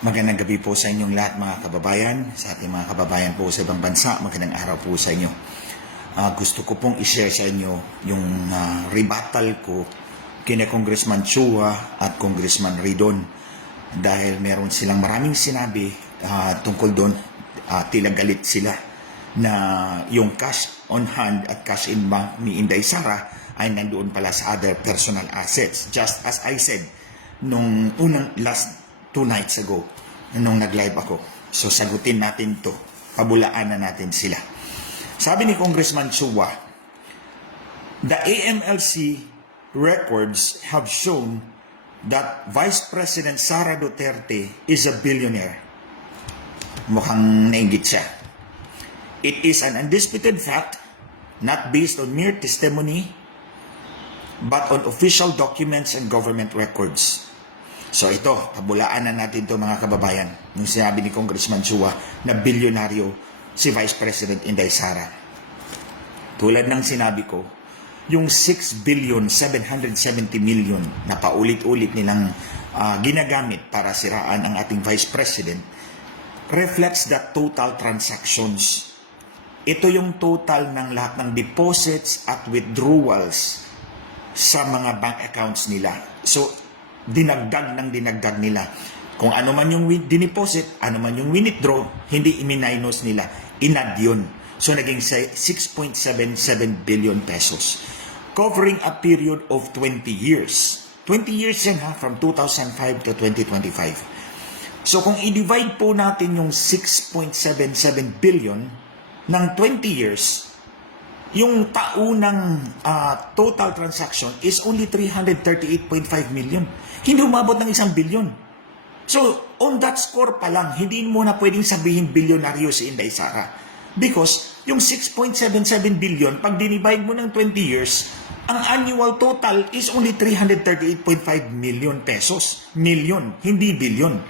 Magandang gabi po sa inyong lahat mga kababayan, sa ating mga kababayan po sa ibang bansa, magandang araw po sa inyo. Gusto ko pong i-share sa inyo yung rebuttal ko kina Congressman Chua at Congressman Ridon dahil meron silang maraming sinabi tungkol doon, tila galit sila na yung cash on hand at cash in bank ni Inday Sara ay nandoon pala sa other personal assets. Just as I said, nung unang last 2 nights ago, nung nag-live ako. So, sagutin natin to. Pabulaan na natin sila. Sabi ni Congressman Chua, the AMLC records have shown that Vice President Sara Duterte is a billionaire. Mukhang nainggit siya. It is an undisputed fact, not based on mere testimony, but on official documents and government records. So ito, pabulaan na natin ito mga kababayan. Nung sinabi ni Congressman Chua na bilyonaryo si Vice President Inday Sara. Tulad ng sinabi ko, yung 6,770,000,000 na paulit-ulit nilang ginagamit para siraan ang ating Vice President reflects the total transactions. Ito yung total ng lahat ng deposits at withdrawals sa mga bank accounts nila. So, dinagdag nila. Kung ano man yung dineposit, ano man yung withdraw, hindi iminus nila. Inad yun. So, naging 6.77 billion pesos. Covering a period of 20 years. 20 years yan from 2005 to 2025. So, kung i-divide po natin yung 6.77 billion ng 20 years, yung taunang total transaction is only 338.5 million. Hindi umabot ng 1 billion. So, on that score pa lang, hindi mo na pwedeng sabihin bilyonaryo si Inday Sara. Because yung 6.77 billion, pag dinivide mo ng 20 years, ang annual total is only 338.5 million pesos. Million, hindi billion.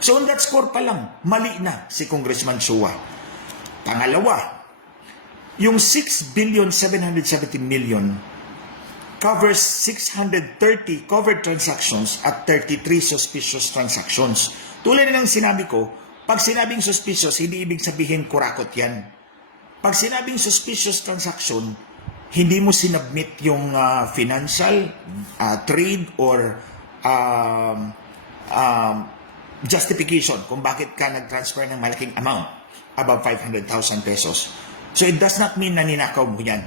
So, on that score pa lang, mali na si Congressman Chua. Pangalawa, yung 6,770,000,000 covers 630 covered transactions at 33 suspicious transactions. Tulad ng sinabi ko, pag sinabing suspicious, hindi ibig sabihin kurakot yan. Pag sinabing suspicious transaction, hindi mo sinubmit yung financial, trade, or justification kung bakit ka nag-transfer ng malaking amount, above 500,000 pesos. So it does not mean na ninakaw mo yan.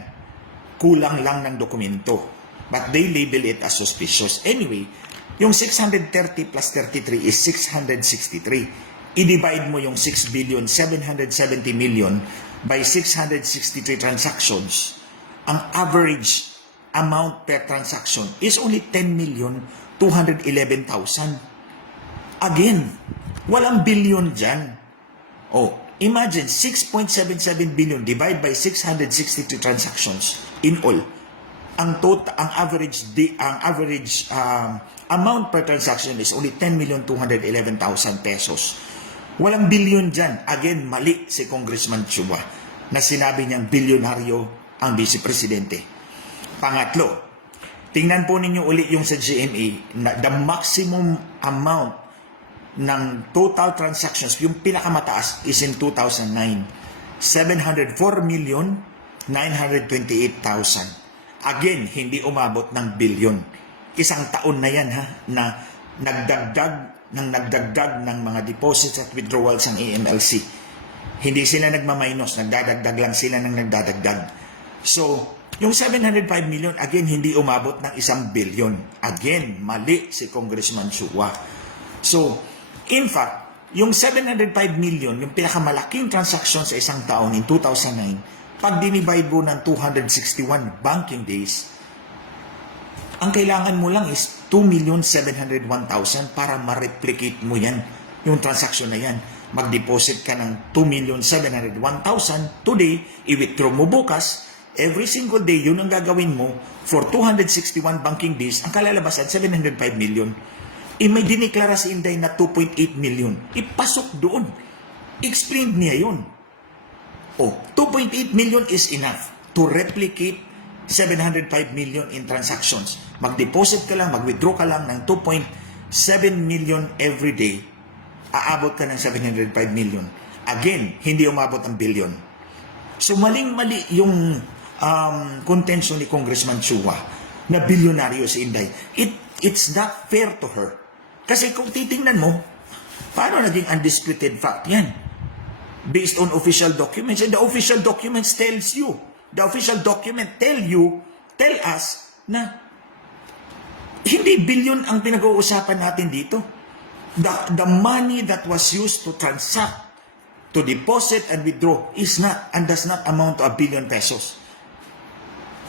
Kulang lang ng dokumento. But they label it as suspicious. Anyway, yung 630 plus 33 is 663. I-divide mo yung 6,770,000,000 by 663 transactions. Ang average amount per transaction is only 10,211,000. Again, walang billion dyan. Imagine 6.77 billion divided by 662 transactions in all. Ang average amount per transaction is only 10,211,000 pesos. Walang billion diyan. Again, mali si Congressman Chua na sinabi niyang bilyonaryo ang Vice Presidente. Pangatlo, tingnan po ninyo uli yung sa GMA na the maximum amount ng total transactions, yung pinakamataas is in 2009, 704,928,000. Again, hindi umabot ng billion. Isang taon na yan na nagdagdag ng mga deposits at withdrawals ng AMLC. Hindi sila nagmaminus, nagdadagdag lang sila ng nagdadagdag. So, yung 705 million, again, hindi umabot ng 1 billion. Again, mali si Congressman Chua. So, in fact, yung 705 million, yung pinakamalaking transaction sa isang taon in 2009, pag dinivide mo ng 261 banking days, ang kailangan mo lang is 2,701,000 para ma-replicate mo yan, yung transaction na yan. Mag-deposit ka ng 2,701,000 today, i-withdraw mo bukas, every single day, yun ang gagawin mo for 261 banking days, ang kalalabasan, 705 million. May diniklara si Inday na 2.8 million. Ipasok doon. Explain niya yun. 2.8 million is enough to replicate 705 million in transactions. Mag-deposit ka lang, mag-withdraw ka lang ng 2.7 million every day. aabot ka ng 705 million. Again, hindi umabot ang billion. So maling-mali yung contention ni Congressman Chua na bilyonaryo si Inday. It's not fair to her. Kasi kung titingnan mo, paano naging undisputed fact yan? Based on official documents. And the official documents tells you, the official document tell us na hindi billion ang pinag-uusapan natin dito. The money that was used to transact, to deposit and withdraw is not and does not amount to 1 billion pesos.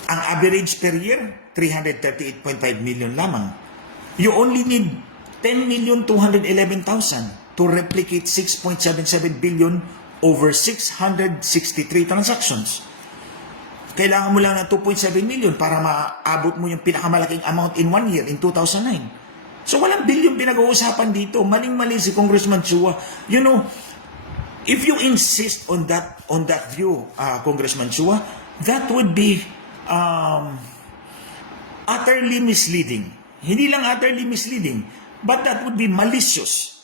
Ang average per year, 338.5 million lamang. You only need 10,211,000 to replicate 6.77 billion over 663 transactions. Kailangan mo lang ng 2.7 million para maabot mo yung pinakamalaking amount in 1 year, in 2009. So walang billion pinag-uusapan dito. Maling-mali si Congressman Chua. You know, if you insist on that view, Congressman Chua, that would be utterly misleading. Hindi lang utterly misleading, but that would be malicious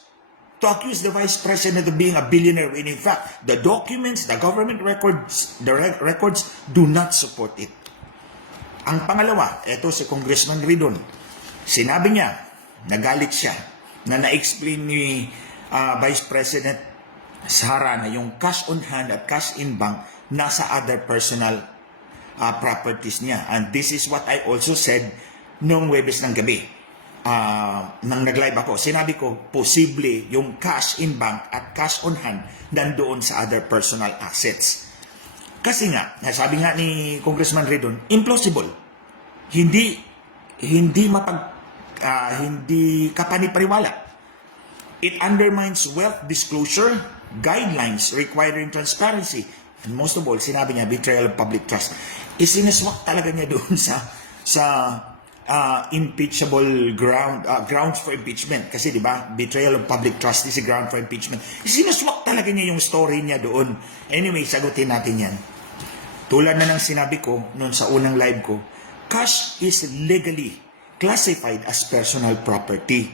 to accuse the Vice President of being a billionaire when in fact, the documents, the government records, records do not support it. Ang pangalawa, ito si Congressman Ridon. Sinabi niya, nagalit siya, na na-explain ni Vice President Sara na yung cash on hand at cash in bank nasa other personal properties niya. And this is what I also said noong Webes ng gabi. Nang nag-live ako, sinabi ko, posible yung cash in bank at cash on hand nandoon sa other personal assets. Kasi nga, sabi nga ni Congressman Ridon, implausible. Hindi kapanipariwala. It undermines wealth disclosure guidelines requiring transparency. And most of all, sinabi niya, betrayal of public trust. Isiniswak talaga niya doon sa impeachable grounds for impeachment. Kasi di ba, betrayal of public trust is a ground for impeachment. Sinaswak talaga niya yung story niya doon. Anyway, sagutin natin yan. Tulad na ng sinabi ko noon sa unang live ko, cash is legally classified as personal property.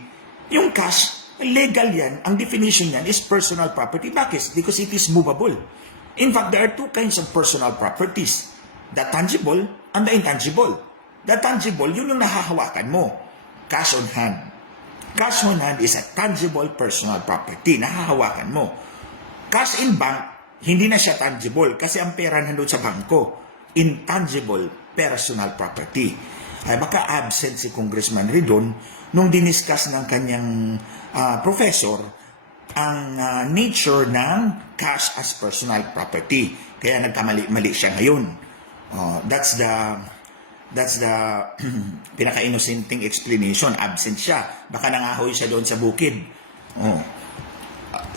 Yung cash, legal yan. Ang definition yan is personal property. Bakit? Because it is movable. In fact, there are two kinds of personal properties. The tangible and the intangible. The tangible, yun yung nahahawakan mo. Cash on hand. Cash on hand is a tangible personal property. Nahahawakan mo. Cash in bank, hindi na siya tangible kasi ang pera nandun sa bangko. Intangible personal property. Ay baka absent si Congressman Ridon nung diniscuss ng kanyang professor ang nature ng cash as personal property. Kaya nagkamali-mali siya ngayon. That's the pinaka-innocent explanation. Absent siya. Baka nangahoy siya doon sa bukid.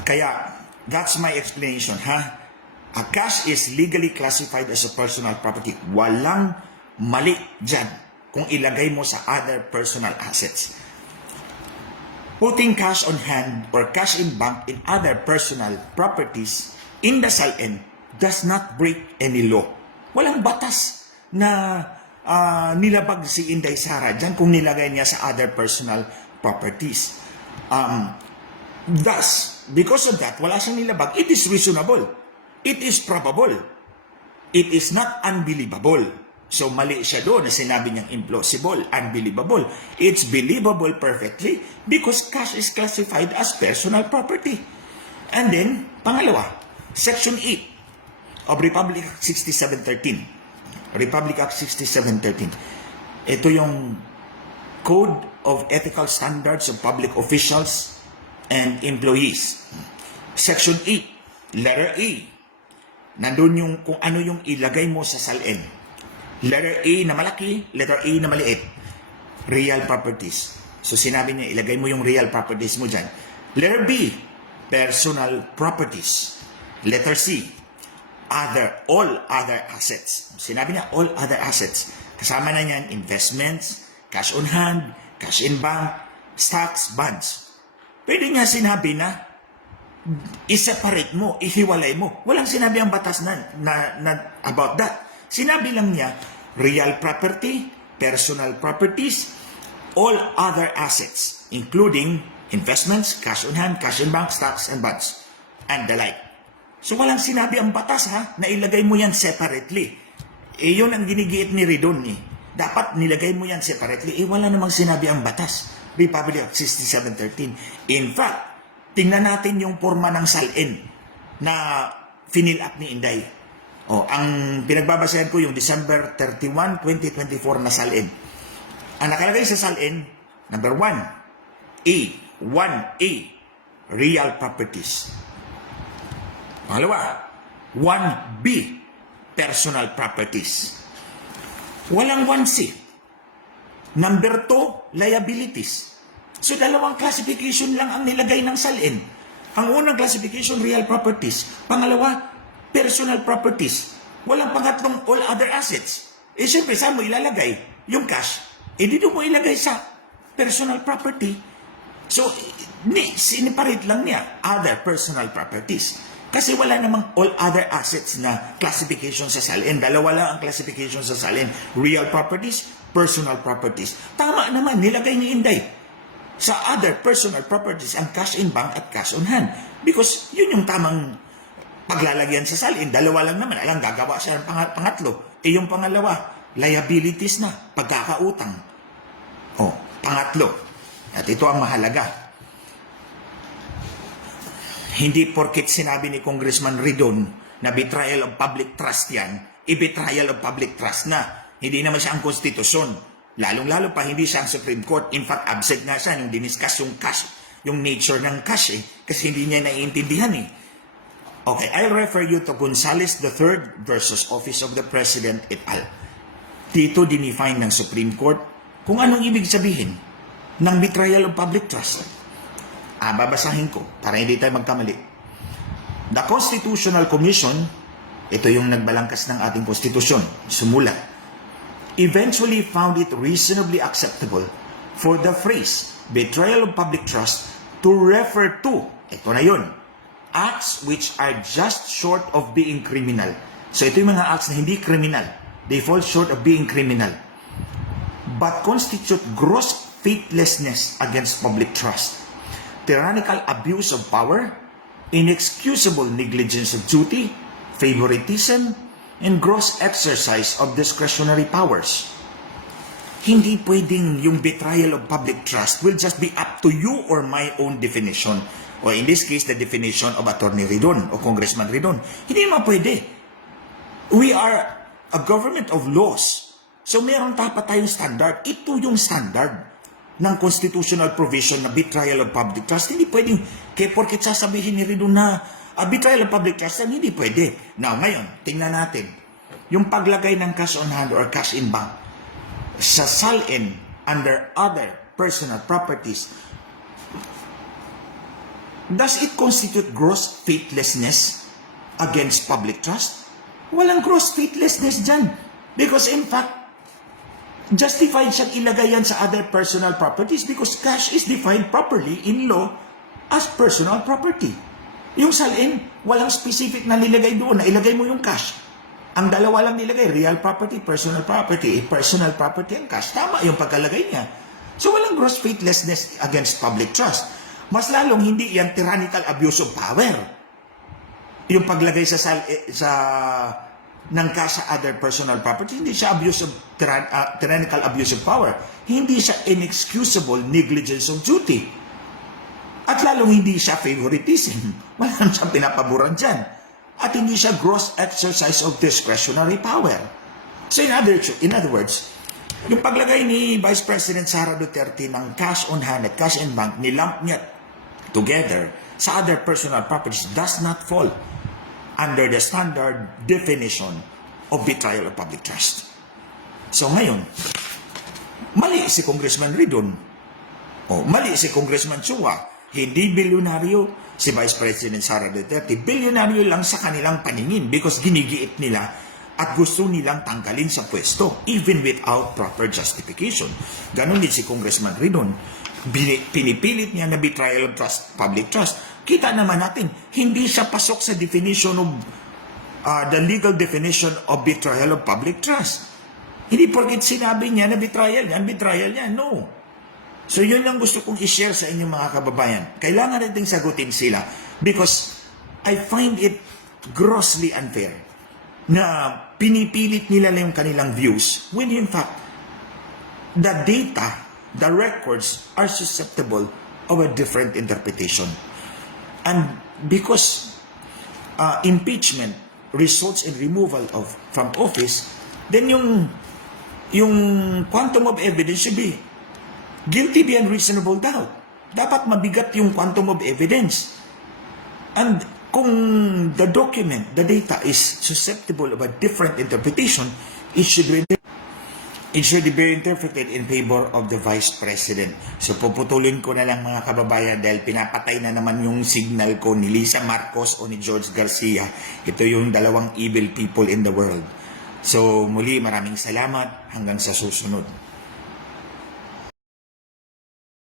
Kaya, that's my explanation, ha? A cash is legally classified as a personal property. Walang mali dyan kung ilagay mo sa other personal assets. Putting cash on hand or cash in bank in other personal properties in the SALN does not break any law. Walang batas na nilabag si Inday Sara dyan kung nilagay niya sa other personal properties. Thus, because of that, wala siyang nilabag. It is reasonable. It is probable. It is not unbelievable. So, mali siya doon na sinabi niyang implausible, unbelievable. It's believable perfectly because cash is classified as personal property. And then, pangalawa, Section 8 of Republic Act 6713. Republic Act 6713. Ito yung Code of Ethical Standards of Public Officials and Employees. Section 8, letter A. Nandun yung kung ano yung ilagay mo sa SALN. Letter A na malaki, letter A na maliit. Real properties. So sinabi niya, ilagay mo yung real properties mo dyan. Letter B, personal properties. Letter C, all other assets. Sinabi niya, all other assets. Kasama na niyan, investments, cash on hand, cash in bank, stocks, bonds. Pwede niya sinabi na, i-separate mo, ihiwalay mo. Walang sinabi ang batas na about that. Sinabi lang niya, real property, personal properties, all other assets, including investments, cash on hand, cash in bank, stocks and bonds, and the like. So walang sinabi ang batas na ilagay mo yan separately. Yun ang ginigiit ni Ridon Dapat nilagay mo yan separately. Wala namang sinabi ang batas. Republic Act 6713. In fact, tingnan natin yung forma ng salin na finil up ni Inday. Ang pinagbabasayan ko yung December 31, 2024 na salin. Ang nakalagay sa salin, number 1A, real properties. Pangalawa, 1B, personal properties. Walang 1C. Number 2, liabilities. So, dalawang classification lang ang nilagay ng salin. Ang unang classification, real properties. Pangalawa, personal properties. Walang pangatlong all other assets. Siyempre, saan mo ilalagay? Yung cash. Dito mo ilagay sa personal property. So, siniparate lang niya other personal properties. Kasi wala namang all other assets na classification sa salin. Dalawa lang ang classification sa salin. Real properties, personal properties. Tama naman, nilagay ni Inday sa other personal properties ang cash in bank at cash on hand. Because yun yung tamang paglalagyan sa salin. Dalawa lang naman. Alang gagawa siya ng pangatlo. Yung pangalawa, liabilities na, pagkakautang. Pangatlo. At ito ang mahalaga. Hindi porket sinabi ni Congressman Ridon na betrayal of public trust yan, i-betrayal of public trust na. Hindi naman siya ang konstitusyon. Lalong-lalo pa hindi siya ang Supreme Court. In fact, absent nga siya nung diniscuss yung cash, yung nature ng cash kasi hindi niya naiintindihan Okay, I'll refer you to Gonzales III versus Office of the President et al. Dito dinefine ng Supreme Court kung anong ibig sabihin ng betrayal of public trust. Babasahin ko para hindi tayo magkamali. The Constitutional Commission, ito yung nagbalangkas ng ating konstitusyon, sumulat, eventually found it reasonably acceptable for the phrase betrayal of public trust to refer to, ito na yun, acts which are just short of being criminal. So ito yung mga acts na hindi criminal. They fall short of being criminal. But constitute gross faithlessness against public trust, tyrannical abuse of power, inexcusable negligence of duty, favoritism, and gross exercise of discretionary powers. Hindi pwedeng yung betrayal of public trust will just be up to you or my own definition. Or in this case, the definition of Attorney Ridon o Congressman Ridon. Hindi naman pwede. We are a government of laws. So meron dapat tayong standard. Ito yung standard ng constitutional provision na betrayal of public trust. Hindi pwedeng, kaya porket sasabihin ni Ridon na betrayal of public trust, hindi pwede. Now, ngayon, tingnan natin. Yung paglagay ng cash on hand or cash in bank sa salin under other personal properties, does it constitute gross faithlessness against public trust? Walang gross faithlessness dyan. Because in fact, justified siyang ilagay yan sa other personal properties because cash is defined properly in law as personal property. Yung salin, walang specific na nilagay doon na ilagay mo yung cash. Ang dalawa lang nilagay, real property, personal property. Personal property ang cash. Tama yung pagkalagay niya. So walang gross faithlessness against public trust. Mas lalong hindi yan tyrannical abuse of power. Yung paglagay sa ng cash sa other personal property, hindi siya tyrannical abuse of power. Hindi siya inexcusable negligence of duty. At lalong hindi siya favoritism. Wala siyang pinapaboran dyan. At hindi siya gross exercise of discretionary power. So in other words, yung paglagay ni Vice President Sara Duterte ng cash on hand at cash in bank, nilamp niya together sa other personal properties does not fall under the standard definition of betrayal of public trust. So ngayon, mali si Congressman Ridon. Mali si Congressman Chua. Hindi bilyonaryo si Vice President Sara Duterte. Bilyonaryo lang sa kanilang paningin because ginigiit nila at gusto nilang tanggalin sa pwesto even without proper justification. Ganon din si Congressman Ridon. Pinipilit niya na betrayal of trust, public trust. Kita naman natin, hindi siya pasok sa definition of the legal definition of betrayal of public trust. Hindi porket sinabi niya na betrayal yan, no. So yun lang gusto kong i-share sa inyong mga kababayan. Kailangan nating sagutin sila because I find it grossly unfair na pinipilit nila lang yung kanilang views when in fact, the data, the records are susceptible of a different interpretation. And because impeachment results in removal from office, then yung quantum of evidence should be guilty beyond reasonable doubt. Dapat mabigat yung quantum of evidence. And kung the document, the data is susceptible of a different interpretation, it should be interpreted in favor of the Vice President. So puputulin ko na lang mga kababayan dahil pinapatay na naman yung signal ko ni Lisa Marcos o ni George Garcia. Ito yung dalawang evil people in the world. So muli maraming salamat hanggang sa susunod.